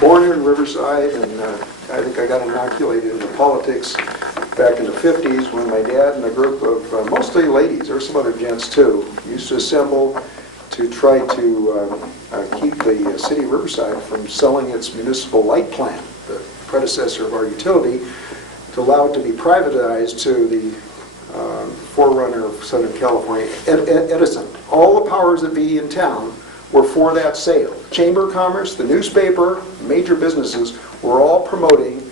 born in Riverside, and I think I got inoculated into politics back in the 50s when my dad and a group of mostly ladies, there were some other gents too, used to assemble to try to keep the city of Riverside from selling its municipal light plant, the predecessor of our utility, to allow it to be privatized to the forerunner of Southern California, Edison. All the powers that be in town were for that sale. Chamber of Commerce, the newspaper, major businesses were all promoting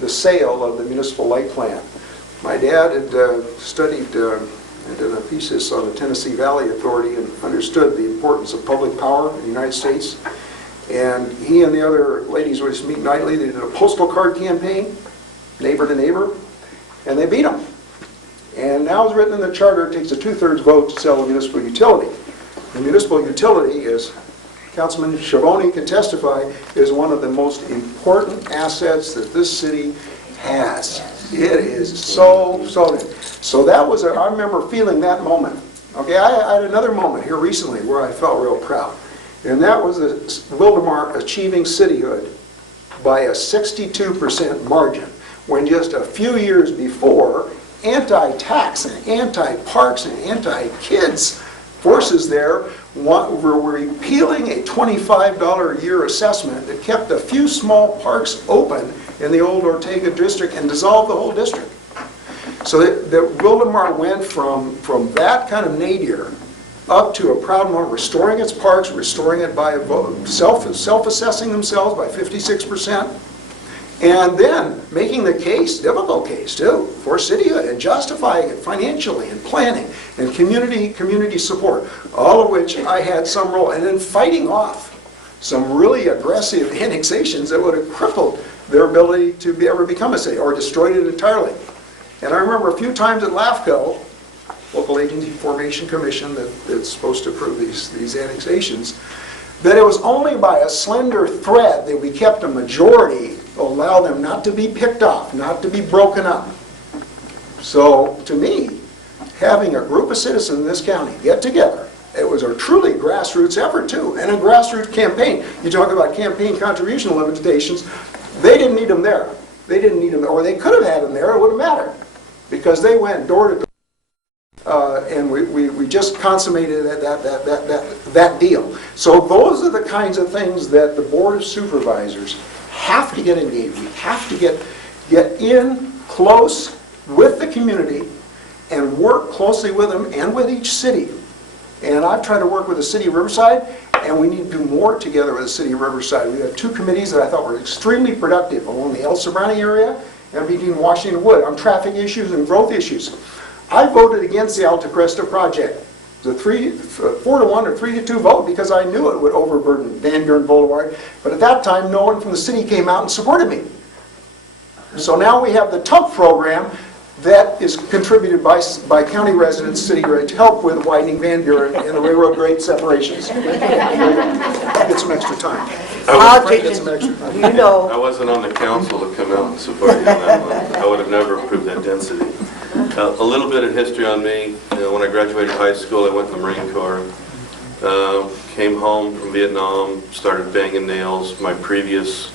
the sale of the municipal light plant. My dad had studied and did a thesis on the Tennessee Valley Authority and understood the importance of public power in the United States. And he and the other ladies would just meet nightly. They did a postal card campaign, neighbor to neighbor, and they beat them. And now it's written in the charter, it takes a 2/3 vote to sell a municipal utility. The municipal utility, as Councilman Schiavone can testify, is one of the most important assets that this city has. It is so. So that was, I remember feeling that moment. Okay, I had another moment here recently where I felt real proud. And that was Wildemar achieving cityhood by a 62% margin, when just a few years before, anti-tax and anti-parks and anti-kids forces there were repealing a $25 a year assessment that kept a few small parks open in the old Ortega district and dissolved the whole district. So that Wildemar went from that kind of nadir up to a proud moment, restoring its parks, restoring it by self-assessing themselves by 56%, and then making the case, difficult case too, for cityhood and justifying it financially and planning and community support, all of which I had some role, and then fighting off some really aggressive annexations that would have crippled their ability to ever become a city or destroyed it entirely. And I remember a few times at LAFCO, Local Agency Formation Commission that's supposed to approve these annexations, that it was only by a slender thread that we kept a majority to allow them not to be picked off, not to be broken up. So to me, having a group of citizens in this county get together, it was a truly grassroots effort too, and a grassroots campaign. You talk about campaign contribution limitations, they didn't need them there. They didn't need them, or they could have had them there, it wouldn't matter. Because they went door to door. And we just consummated that deal. So those are the kinds of things that the Board of Supervisors have to get engaged. We have to get in close with the community and work closely with them and with each city. And I've tried to work with the City of Riverside, and we need to do more together with the City of Riverside. We have two committees that I thought were extremely productive along the El Sobrante area and between Washington Wood on traffic issues and growth issues. I voted against the Alta Cresta project. The 4-1 or 3-2 vote because I knew it would overburden Van Buren Boulevard. But at that time, no one from the city came out and supported me. So now we have the TUMP program that is contributed by county residents, city to help with widening Van Buren and the railroad grade separations. Get some extra time. You know. I wasn't on the council to come out and support you on that one. I would have never approved that density. A little bit of history on me. When I graduated high school, I went in the Marine Corps. Came home from Vietnam, started banging nails. My previous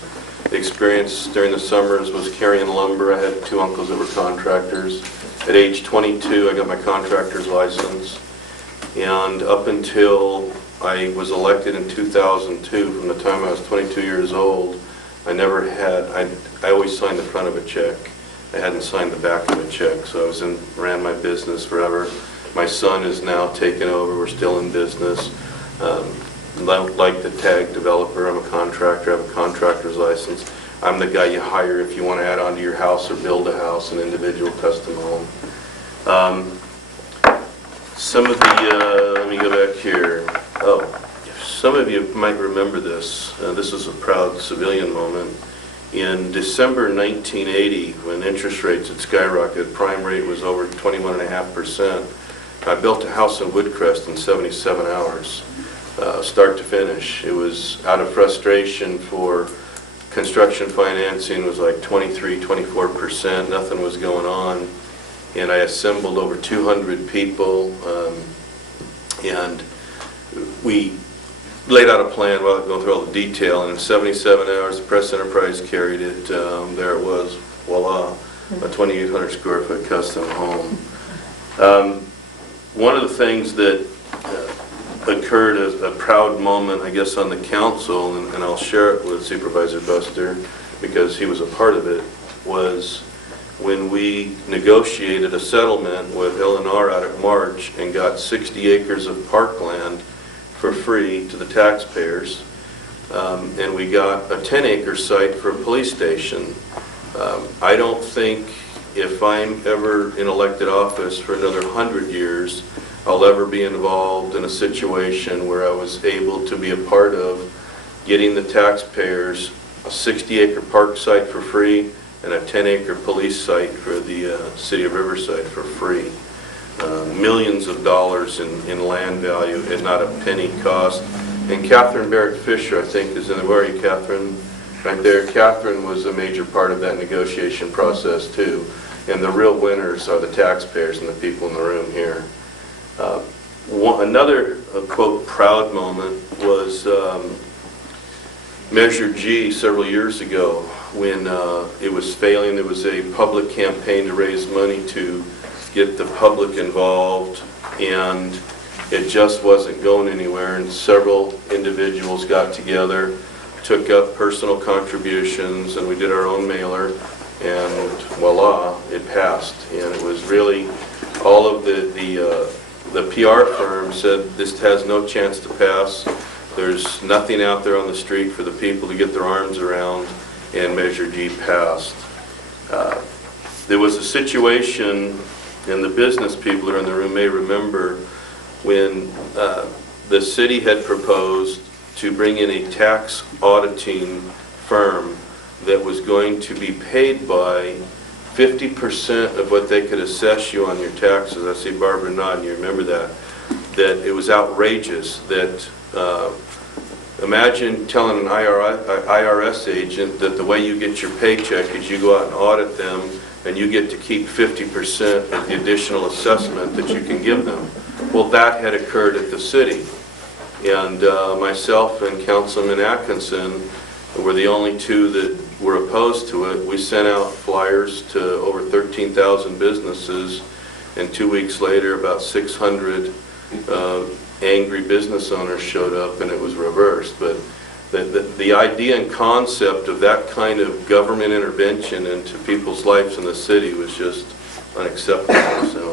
experience during the summers was carrying lumber. I had two uncles that were contractors. At age 22, I got my contractor's license. And up until I was elected in 2002, from the time I was 22 years old, I always signed the front of a check. I hadn't signed the back of a check, so I ran my business forever. My son is now taken over. We're still in business. Like the tag developer, I'm a contractor. I have a contractor's license. I'm the guy you hire if you want to add on to your house or build a house, an individual custom home. Some of the, let me go back here. Oh, some of you might remember this. This was a proud civilian moment. In December 1980, when interest rates had skyrocketed, prime rate was over 21.5%. I built a house in Woodcrest in 77 hours, start to finish. It was out of frustration for construction financing was like 23, 24%, nothing was going on. And I assembled over 200 people, and we laid out a plan without going through all the detail, and in 77 hours, the Press Enterprise carried it. There it was, voila, a 2,800 square foot custom home. One of the things that occurred as a proud moment, I guess, on the council, and I'll share it with Supervisor Buster because he was a part of it, was when we negotiated a settlement with L&R out at March and got 60 acres of parkland for free to the taxpayers, and we got a 10-acre site for a police station. I don't think if I'm ever in elected office for another 100 years, I'll ever be involved in a situation where I was able to be a part of getting the taxpayers a 60-acre park site for free and a 10-acre police site for the city of Riverside for free. Millions of dollars in land value and not a penny cost. And Catherine Barrett Fisher, I think, is in the, where are you, Catherine? Right there. Catherine was a major part of that negotiation process too. And the real winners are the taxpayers and the people in the room here. Another, quote, proud moment was Measure G several years ago when it was failing. There was a public campaign to raise money to get the public involved, and it just wasn't going anywhere, and several individuals got together, took up personal contributions, and we did our own mailer, and voila, it passed. And it was really, all of the PR firm said this has no chance to pass. There's nothing out there on the street for the people to get their arms around, and Measure G passed. There was a situation, and the business people that are in the room may remember, when the city had proposed to bring in a tax auditing firm that was going to be paid by 50% of what they could assess you on your taxes. I see Barbara nodding, you remember that. That it was outrageous that, imagine telling an IRS agent that the way you get your paycheck is you go out and audit them and you get to keep 50% of the additional assessment that you can give them. Well, that had occurred at the city. And myself and Councilman Atkinson were the only two that were opposed to it. We sent out flyers to over 13,000 businesses, and 2 weeks later about 600 angry business owners showed up, and it was reversed. But the idea and concept of that kind of government intervention into people's lives in the city was just unacceptable. So